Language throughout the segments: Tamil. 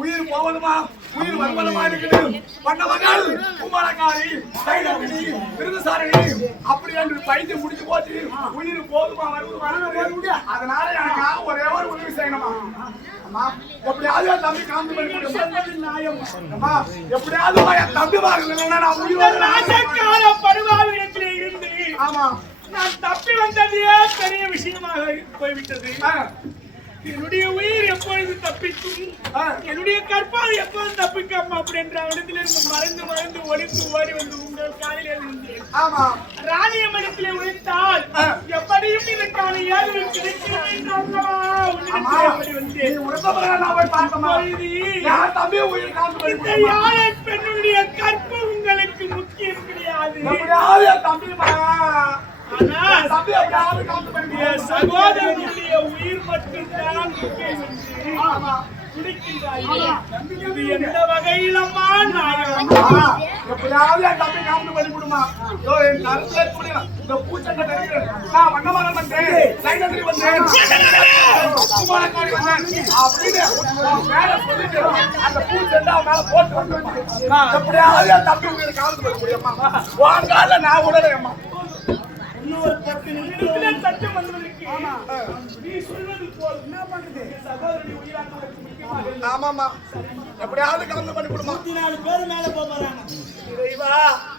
உயிர் போவதுமா உயிர் வருவதுமா இருக்குது பண்ணவர்கள் குமாரக்காரி விருதுசாரணி அப்படி என்று பைத்து முடிச்சு போச்சு உயிர் போதுமா வருவதுமா அதனால எனக்கு ஒரே ஒரு உதவி செய்யணுமா எப்படியாவது தம்பி காந்து பண்ணி எப்படியாவது தம்பி பாருங்க நான் உயிர் படுவாவிடத்திலே இருந்து ஆமா நான் தப்பி வந்ததே பெரிய விஷயமாக போய்விட்டது என்னுடைய உயிர் எப்பொழுது தப்பிக்கும் என்னுடைய கற்பால் எப்பொழுது தப்பிக்கும் அப்படி என்ற இடத்திலிருந்து மறைந்து மறைந்து ஒளிந்து ஓடி வந்து உங்கள் காலிலே விழுந்தேன். ஆமா ராணியம்மனத்திலே உழைத்தால் எப்படியும் இதற்கான ஏழு கிடைக்கும் பெண்ணுடைய கற்பு உங்களுக்கு முக்கியம் கிடையாது. சகோதரனுடைய உயிர் மட்டும்தான் எந்த வகையிலம்மா எப்படியாவது என் தம்பி காந்து பண்ணி கொடுமா இந்த பூச்சட்டை நான் வண்ணமரம் வந்தேன் சைனந்திரி வந்தேன் குமாரக்காரி வந்தேன் அப்படின்னு மேல சொல்லிட்டு அந்த பூச்சட்டை மேல போட்டு எப்படியாவது என் தம்பி உயிர் காந்து பண்ண முடியுமா வாங்கால நான் உடனேம்மா இன்னொரு 10 நிமிடத்தில் சட்டம் வந்ததற்கு நீ சொல்வது போல் என்ன பண்றது சகோதரி உயிராக்குவதற்கு முக்கியமாக ஆமாமா எப்படியாவது கலந்து பண்ணி கொடுமா 34 பேர் மேல போறாங்க இறைவா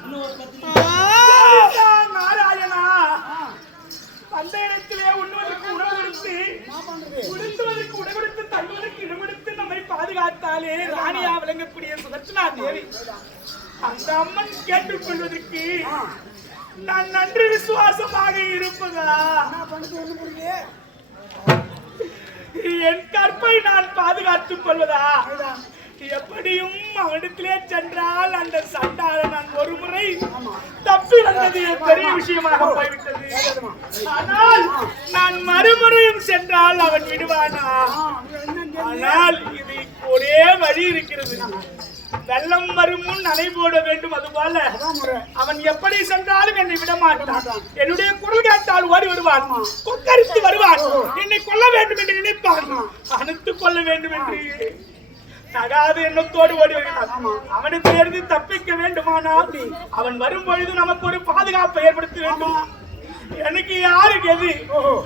இன்னொரு 10 நாராயணா பந்தயத்திலே உண்ணுவதற்கு உணவு கொடுத்து உடுத்துவதற்கு உடை கொடுத்து தங்குவதற்கு இடம் கொடுத்து நம்மை பாதுகாத்தாலே ராணியா விளங்கக்கூடிய சுதர்சனா தேவி அந்த அம்மன் கேட்டுக்கொள்வதற்கு நான் நன்றி விசுவாசமாக இருப்பதா என் கற்பை நான் பாதுகாத்துக் கொள்வதா எப்படியும் அவனிடத்திலே சென்றால் அந்த சண்டால நான் ஒரு முறை தப்பி வந்தது பெரிய விஷயமாக போய்விட்டது. ஆனால் நான் மறுமுறையும் சென்றால் அவன் விடுவானா? ஆனால் இது ஒரே வழி இருக்கிறது. வெள்ளம் வரும் முன் அணை போட வேண்டும். அதுபோல அவன் எப்படி சென்றாலும் என்னை விட மாட்டான். என்னுடைய குரல் கேட்டால் ஓடி வருவான், கொக்கரித்து வருவான், என்னை கொல்ல வேண்டும் என்று நினைப்பான், அனுத்துக் கொள்ள வேண்டும் என்று தகாத எண்ணத்தோடு ஓடி வருகிறான். அவனுக்கு இருந்து தப்பிக்க வேண்டுமானால் அவன் வரும் பொழுது நமக்கு ஒரு பாதுகாப்பை ஏற்படுத்த வேண்டும். எனக்கு யாருக்கு எது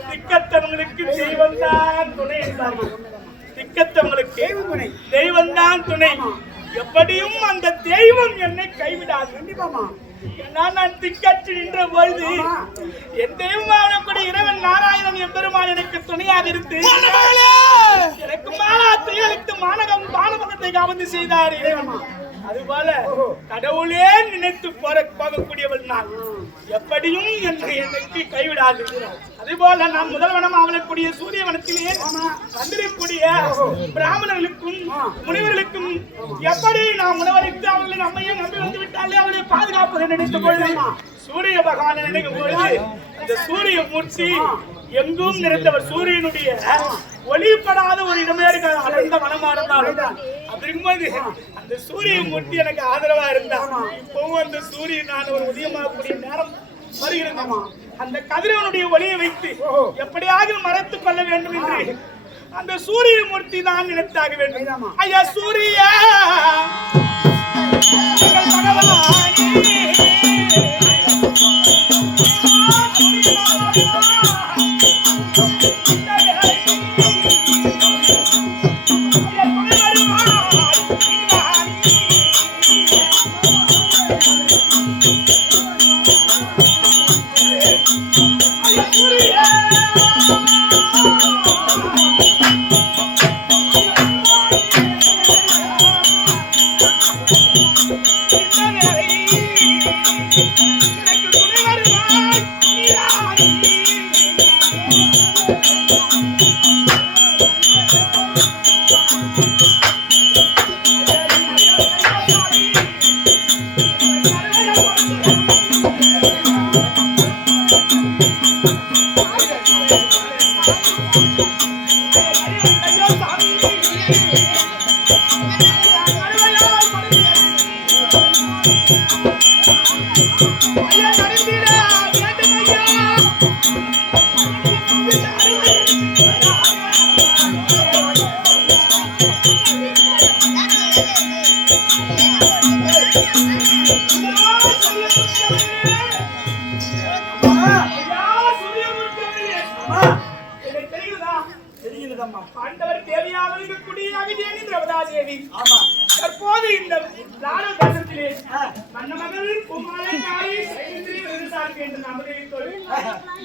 திக்கத்தவங்களுக்கு தெய்வம் தான் துணை என்றார்கள். திக்கத்தவங்களுக்கு தெய்வம் தான் துணை. எப்படியும் அந்த தெய்வம் என்னை கைவிடாது. கண்டிப்பாமா நான் திக்கற்று நின்ற பொழுது என் தெய்வமான இறைவன் நாராயணன் எம்பெருமான் எனக்கு துணையாக இருந்து எனக்கு மாலாத்தையளித்து மாநகம் பானமுகத்தை காவந்து செய்தார் இறைவன். அதுபோல கடவுளே நினைத்து போகக்கூடியவள் நான். எப்படியும் எனக்கு கைவிடாது. அதுபோல நான் முதல்வனம் அவளக்கூடிய சூரியவனத்திலே வந்திருக்கக்கூடிய பிராமணர்களுக்கும் முனிவர்களுக்கும் எப்படி நாம் உணவளித்து அவர்களை நம்மையே நம்பி வந்து விட்டாலே அவளை பாதுகாப்பதை நினைத்த பொழுது சூரிய பகவான் நினைக்கும் பொழுது அந்த சூரிய மூர்த்தி எங்கும் நிறைந்தவர். சூரியனுடைய ஒளிப்படாத ஒரு இடமே இருக்க அடர்ந்த வனமா இருந்தாலும் அப்படிங்கும்போது அந்த சூரிய மூர்த்தி எனக்கு ஆதரவா இருந்தா இப்பவும் அந்த சூரியன் நான் ஒரு உதயமாகக்கூடிய நேரம் வருகிறேன். அந்த கதிரவனுடைய ஒளியை வைத்து எப்படியாவது மறைத்துக் கொள்ள வேண்டும் என்று அந்த சூரிய மூர்த்தி தான் நினைத்தாக வேண்டும். ஐயா சூரிய ஆண்டவர் தேவியாக இருக்கக்கூடிய அபிதேவி திரௌபதாதேவி தற்போது இந்த நாடு தேசத்திலே மன்னமகள் பூமாலைக்காரி சைந்திரி விருதுசாமி என்று நாம்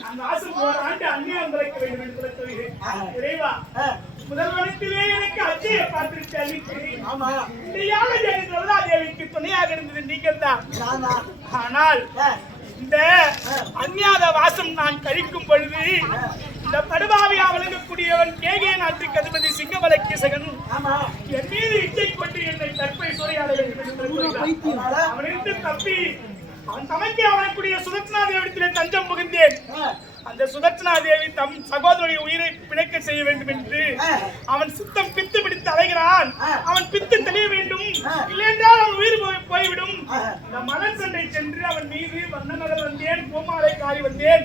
அந்த ஆசை ஆண்டு அந்நியம் குறைக்க வேண்டும் என்று சொல்கிறேன். இறைவா, முதல் வனத்திலே எனக்கு அச்சையை பார்த்திருக்க அளிக்கிறேன். திரௌபதாதேவிக்கு துணையாக இருந்தது நீங்கள் தான். ஆனால் இந்த அந்நியாத வாசம் நான் கழிக்கும் பொழுது இந்த படுபாவியா வழங்கக்கூடியவன் கேகே நாட்டுக்கு அதிபதி சிங்கமல கேசகன் என் மீது இச்சை கொண்டு என்னை தற்பை சூறையாட வேண்டும். அவனிருந்து தப்பி அவன் தமக்கே அவனக்கூடிய சுதர்சனா தேவிடத்திலே தஞ்சம் புகுந்தேன். அந்த சுதர்சனா தேவி தம் சகோதரனுடைய உயிரை பிழைக்க செய்ய வேண்டும் என்று அவன் சித்தம் பித்து பிடித்து அலைகிறான். அவன் பித்து தெளிய வேண்டும், இல்லையென்றால் அவன் உயிர் போய்விடும். இந்த மலர் சண்டை சென்று அவன் மீது வண்ணமகள் வந்தேன், பூமாலை காரி வந்தேன்,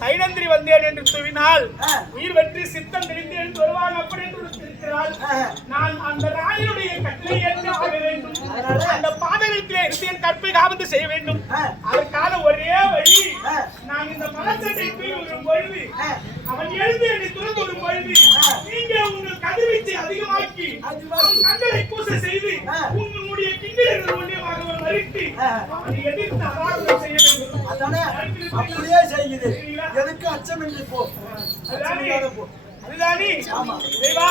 சைனந்திரி வந்தேன் என்று சொல்லினால் உயிர் வெற்றி சித்தம் தெளிந்து என்று வருவான். அப்படி என்று இருக்கிறாள். நான் அந்த ராணியுடைய கட்டளை ஏற்று ஆக வேண்டும். அந்த பாதகத்திலே இருந்து என் கற்பை காவந்து செய்ய வேண்டும். அதற்கான ஒரே வழி, நான் இந்த மலர் சண்டை வரும் பொழுது அவன் எழுந்து என்னை துறந்து வரும் பொழுது நீங்க உங்கள் கதிர்வீச்சை அதிகமாக்கி கண்களை பூச செய்து உங்களுடைய கிண்டல்கள் ஒன்றியமாக மறித்து அவனை எதிர்த்து அவாதம் செய்ய வேண்டும். அப்படியே செய்யுது. எதுக்கு அச்சமின்றி போ. அதுதானே தேவா,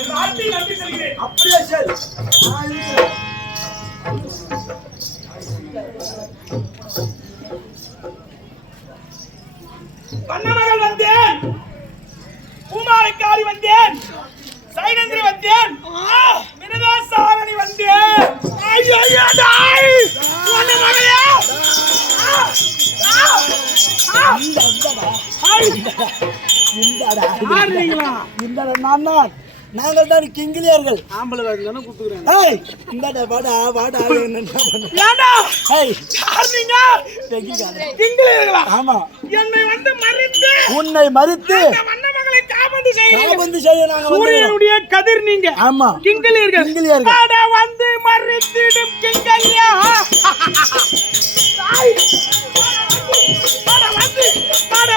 இந்த ஆட்சி நம்பி செல்கிறேன். அப்படியே சரி. வண்ணமகள் வந்தேன், பூமாலைக்காரி வந்தேன், சைனந்திரி வந்தேன், வினதாசாரணி வந்தேன். நாங்கள் தான் கிங்கிலியர்கள். உன்னை மறித்து காபந்து செய்ய சூரியனுடைய கதிர் நீங்க. ஆமா, கிங்கிலியர்கள் வந்து மறித்திடும் கிங்கல்யா.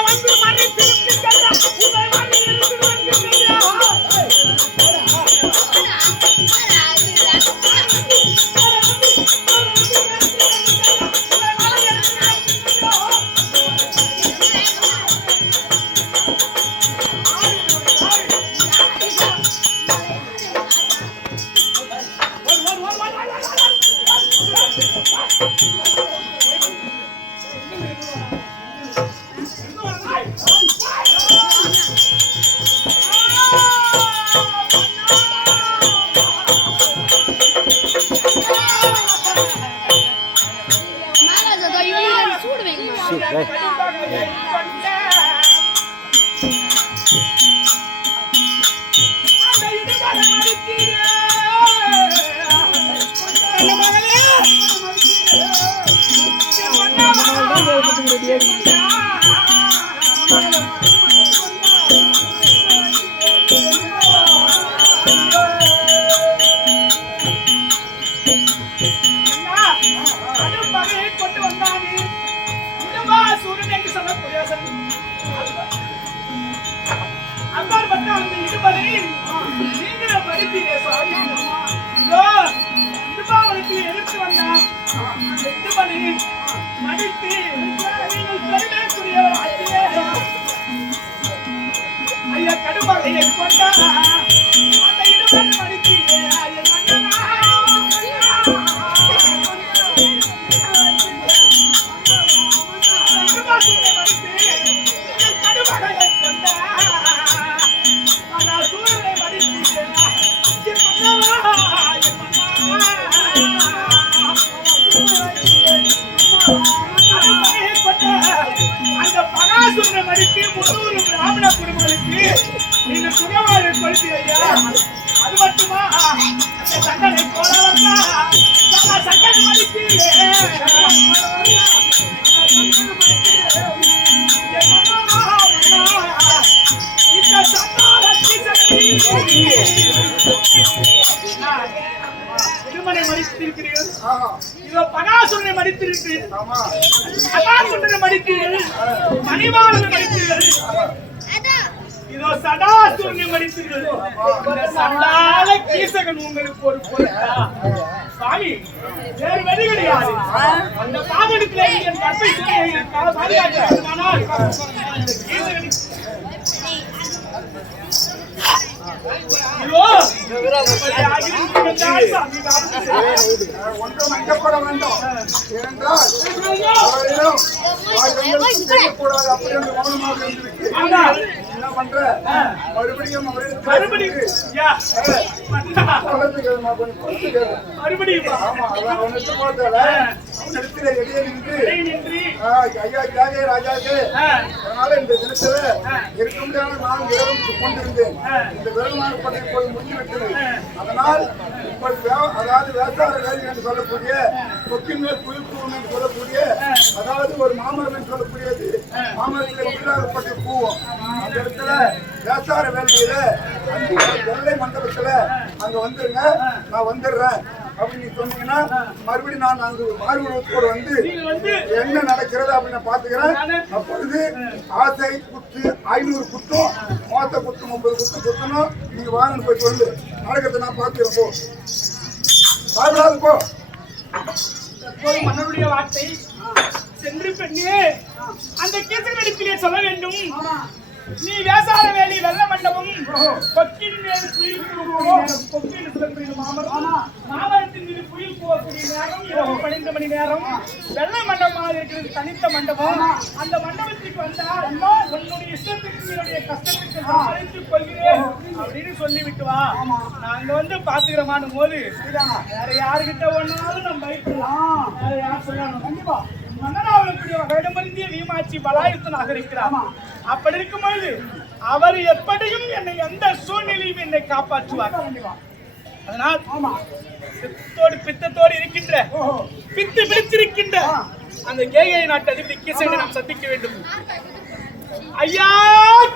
வந்து மறித்திடும் கிங்கல்யா. அந்த பகாசுர மடிக்கு 300 பிராமண குடும்பங்களுக்கு நீங்க சுகவாழ்வு மறுத்தீங்க. அது மட்டுமா அந்த சண்டனை போல வந்தா சண்டனை மறுத்தீங்க. இந்த திருமணை மடித்திருக்கிறீர்கள். இதோ பகாசுரனை மடித்திருக்கிறீர்கள். சகாசுரனை மடித்தீர்கள். மணிவாளனை மடித்தீர்கள். இதோ சடாசுரனை மடித்தீர்கள். இந்த சண்டால கீசகன் உங்களுக்கு ஒரு பொருட்டா? சாமி, வேறு வழி கிடையாது. அந்த பாவனத்திலே என் கற்பை பாதுகாக்கிறானால் இந்த கீசகனை ஒன்றும் அஞ்சப்பட வேண்டும். ஏனென்றால் அவரிடம் செய்யக்கூடாது அப்படி என்று மௌனமாக இருந்திருக்கு. என்ன பண்ற? மறுபடியும் ஐயா தியாகே ராஜாக்கு அதனால இந்த தினத்துல இருக்க முடியாத நான் விரதம் கொண்டிருந்தேன். இந்த விரதமாகப்பட்ட இப்போது முடிந்துவிட்டது. அதனால் அதாவது வேசார வேலி என்று சொல்லக்கூடிய கொக்கின் மேல் குயில்பூவம் என்று சொல்லக்கூடிய அதாவது ஒரு மாமரம் என்று சொல்லக்கூடியது மாமரத்தில் உள்ளாகப்பட்ட பூவம் அந்த இடத்துல வேசார வேலையில வெள்ளை மண்டபத்துல அங்க வந்துருங்க, நான் வந்துடுறேன் அப்படின்னு சொன்னீங்கன்னா மறுபடியும் நான் அங்கு மார்புலத்தோடு வந்து என்ன நடக்கிறது அப்படின்னு பாத்துக்கிறேன். அப்பொழுது ஆசை குத்து 500 குத்தும், மோத்த குத்து 30 குத்து குத்தணும். நீங்க வாங்கன்னு போய் சொல்லு, நடக்கிறத நான் பாத்துக்கிறேன். போ பாதுகாது போ. மன்னனுடைய வார்த்தை சென்று பெண்ணே அந்த கீசகனிடத்திலே சொல்ல வேண்டும். நீ வேசார வேலி வெள்ள மண்டபம் கொக்கின் மேல் குயில் கொக்கின் மாமரத்தின் மீது குயில் போகக்கூடிய நேரம் இரவு 12 மணி நேரம். வெள்ள மண்டபமாக இருக்கிறது தனித்த மண்டபம். அந்த மண்டபத்துக்கு வந்தால் உன்னுடைய இஷ்டத்துக்கு என்னுடைய கஷ்டத்துக்கு அழைத்துக் கொள்கிறேன் அப்படின்னு சொல்லிவிட்டு வா. நாங்க வந்து பாத்துக்கிறோமான போது வேற யாருக்கிட்ட ஒன்னாலும் நம்ம பயப்படலாம். வேற யார் சொல்லணும்? கண்டிப்பா மன்னனாவளுக்குரிய வகையிடமறிந்திய வீமாட்சி பலாயுத்தனாக இருக்கிறார். அப்படி இருக்கும்போது அவர் எப்படியும் என்னை எந்த சூழ்நிலையும் என்னை காப்பாற்றுவார். அதனால் பித்தத்தோடு இருக்கின்ற பித்து பிடித்திருக்கின்ற அந்த கேகை நாட்டு அதிபதி கீசகனை நாம் சந்திக்க வேண்டும். ஐயா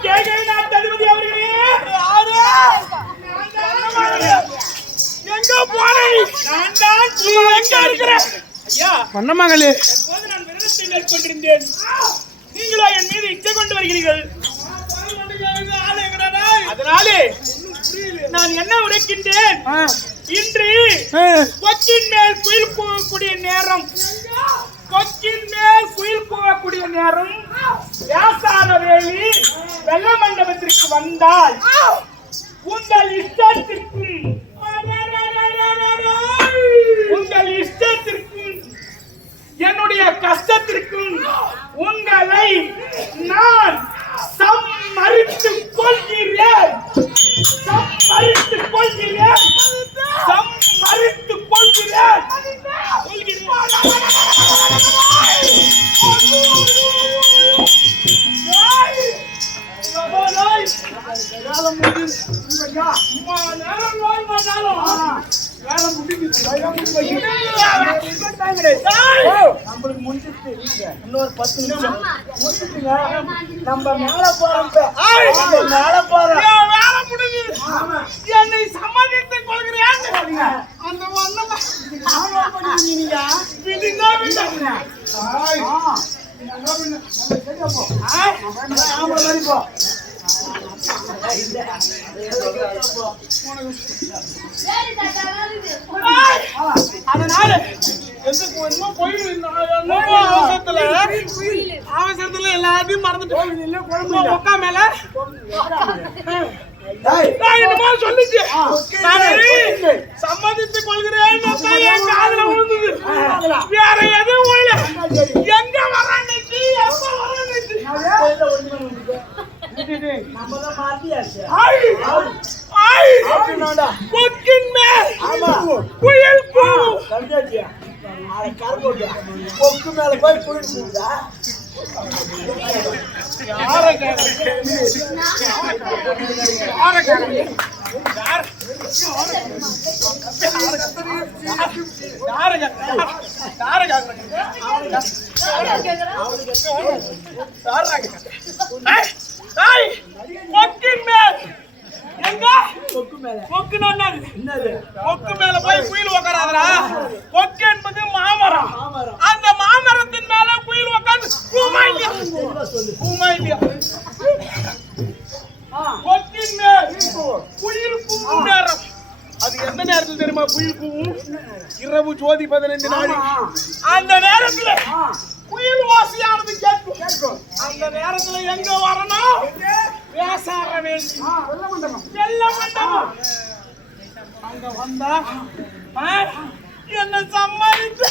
கேகை நாட்டு அதிபதி அவர்களே, எங்க போனேன்? நான் தான் எங்க இருக்கிறேன்? ஐயா மன்னமகளே, எப்போது நான் விரதத்தை மேற்கொண்டிருந்தேன், நீங்களோ என் மீது இச்சை கொண்டு வருகிறீர்கள். அதனாலே நான் என்ன உரைக்கின்றேன், இன்று கொக்கின் மேல் குயில் போகக்கூடிய நேரம், கொக்கின் மேல் குயில் போகக்கூடிய நேரம். வேசார வேலி வெள்ள மண்டபத்திற்கு வந்தால் உங்கள் இஷ்டத்திற்கும் உங்கள் இஷ்டத்திற்கும் என்னுடைய கஷ்டத்திற்கும் உங்களை நான் சம்மரித்துக் கொள்கிறேன். சம்மரித்துக் கொள்கிறேன். சம்மரித்துக் கொள்கிறேன். நம்மளுக்கு முடிஞ்சிட்டு இன்னொரு 10 நிமிஷம் முடிச்சுட்டுங்க. நம்ம மேல போறோம், மேல போறோம். வேலை முடிஞ்சு என்னை சம்மதித்துக் கொள்கிறேன். அந்த அதனால அவசரத்துல எல்லாத்தையும் மறந்துட்டு உக்கா மேல சொல்லிச்சு சம்மதித்துக் கொள்கிறேன். காதுல விழுந்தது, வேற எதுவும் இல்ல. எங்க வரான்னு கொக்கின் மேல் குயில் கொக்கு மேல போய் குளிர் யார கேக்குறீங்க? யார கேக்குறீங்க? யார் கொக்கு மேல போய் குயில் உக்காராதரா. கொக்கு என்பது மாமரம். அந்த மாமரத்தின் மேல குயில் உக்காந்து கொக்கின் மேல் குயில் கூவும் நேரம். அது எந்த நேரத்தில் தெரியுமா குயில் கூவும்? இரவு ஜோதி 15 நாள். அந்த நேரத்துல குயில் ஓசையானது கேட்கும். அந்த நேரத்துல எங்க வரணும்? வேசார வேண்டி வெள்ள மண்டபம். அங்க வந்தா என்ன சம்மதித்து